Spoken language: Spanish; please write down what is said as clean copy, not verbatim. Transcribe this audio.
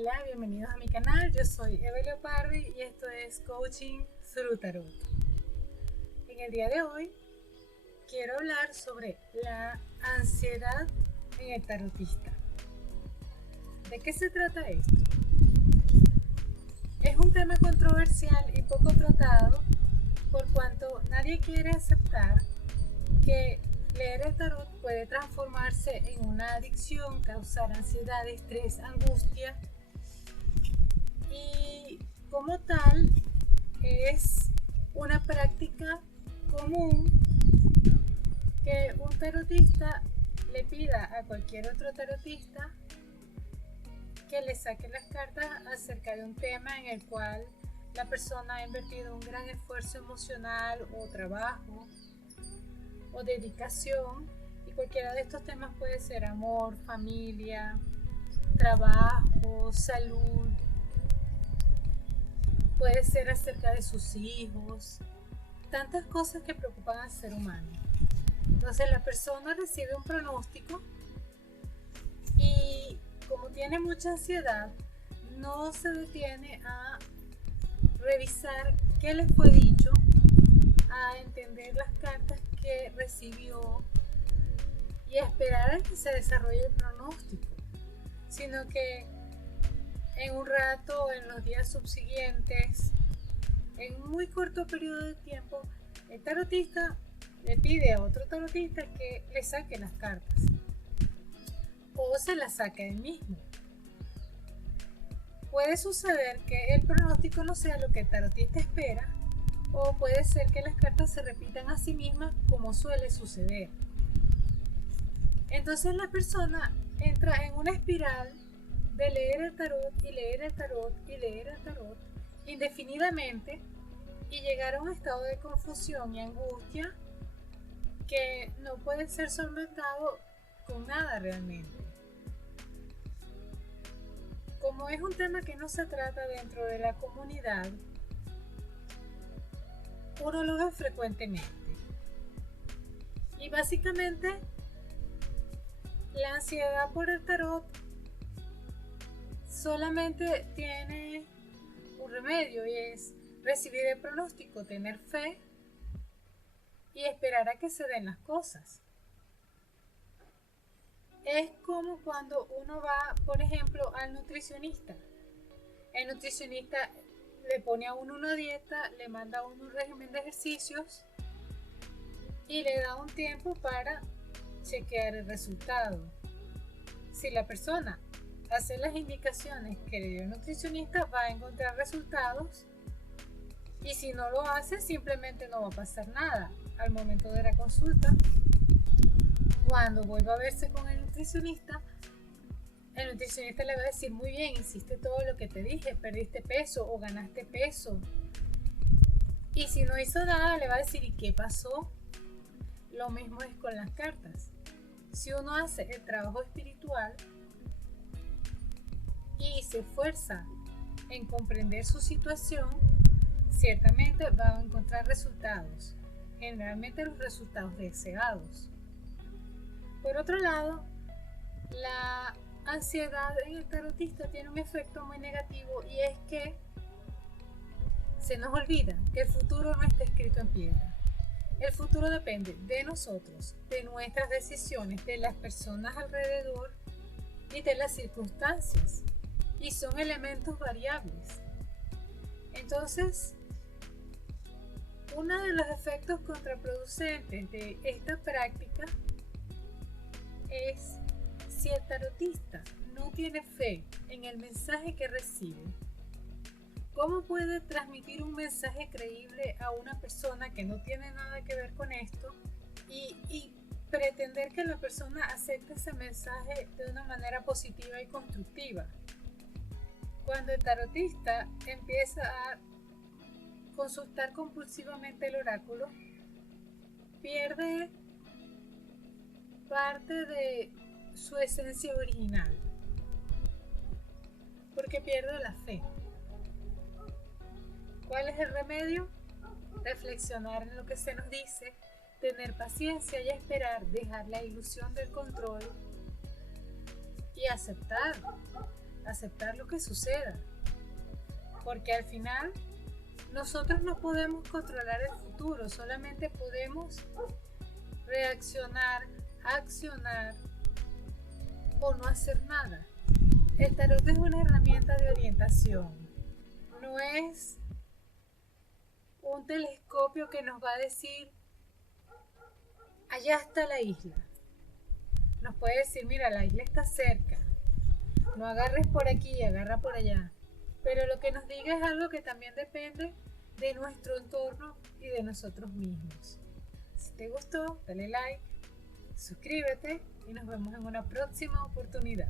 Hola, bienvenidos a mi canal. Yo soy Eve Leopardi y esto es Coaching Through Tarot. En el día de hoy quiero hablar sobre la ansiedad en el tarotista. ¿De qué se trata esto? Es un tema controversial y poco tratado por cuanto nadie quiere aceptar que leer el tarot puede transformarse en una adicción, causar ansiedad, estrés, angustia y como tal es una práctica común que un tarotista le pida a cualquier otro tarotista que le saque las cartas acerca de un tema en el cual la persona ha invertido un gran esfuerzo emocional o trabajo o dedicación, y cualquiera de estos temas puede ser amor, familia, trabajo, salud, puede ser acerca de sus hijos, tantas cosas que preocupan al ser humano. Entonces la persona recibe un pronóstico y como tiene mucha ansiedad no se detiene a revisar qué le fue dicho, a entender las cartas que recibió y a esperar a que se desarrolle el pronóstico, sino que en un rato, en los días subsiguientes, en un muy corto periodo de tiempo, el tarotista le pide a otro tarotista que le saque las cartas o se las saque él mismo. Puede suceder que el pronóstico no sea lo que el tarotista espera, o puede ser que las cartas se repitan a sí mismas como suele suceder. Entonces la persona entra en una espiral de leer el tarot y leer el tarot y leer el tarot indefinidamente y llegar a un estado de confusión y angustia que no puede ser solventado con nada realmente. Como es un tema que no se trata dentro de la comunidad, uno lo ve frecuentemente. Y básicamente la ansiedad por el tarot solamente tiene un remedio y es recibir el pronóstico, tener fe y esperar a que se den las cosas. Es como cuando uno va, por ejemplo, al nutricionista. El nutricionista le pone a uno una dieta, le manda a uno un régimen de ejercicios y le da un tiempo para chequear el resultado. Si la persona hace las indicaciones que le dio el nutricionista, va a encontrar resultados, y si no lo hace, simplemente no va a pasar nada. Al momento de la consulta, cuando vuelva a verse con el nutricionista le va a decir: muy bien, hiciste todo lo que te dije, perdiste peso o ganaste peso. Y si no hizo nada, le va a decir: ¿y qué pasó? Lo mismo es con las cartas. Si uno hace el trabajo espiritual y se esfuerza en comprender su situación, ciertamente va a encontrar resultados, generalmente los resultados deseados. Por otro lado, la ansiedad en el tarotista tiene un efecto muy negativo, y es que se nos olvida que el futuro no está escrito en piedra. El futuro depende de nosotros, de nuestras decisiones, de las personas alrededor y de las circunstancias, y son elementos variables. Entonces, uno de los efectos contraproducentes de esta práctica es: si el tarotista no tiene fe en el mensaje que recibe, ¿cómo puede transmitir un mensaje creíble a una persona que no tiene nada que ver con esto y pretender que la persona acepte ese mensaje de una manera positiva y constructiva? Cuando el tarotista empieza a consultar compulsivamente el oráculo, pierde parte de su esencia original, porque pierde la fe. ¿Cuál es el remedio? Reflexionar en lo que se nos dice, tener paciencia y esperar, dejar la ilusión del control y aceptar aceptar lo que suceda. Porque al final nosotros no podemos controlar el futuro, solamente podemos reaccionar, accionar o no hacer nada. El tarot es una herramienta de orientación, no es un telescopio que nos va a decir allá está la isla. Nos puede decir, mira, la isla está cerca, no agarres por aquí, agarra por allá. Pero lo que nos diga es algo que también depende de nuestro entorno y de nosotros mismos. Si te gustó, dale like, suscríbete y nos vemos en una próxima oportunidad.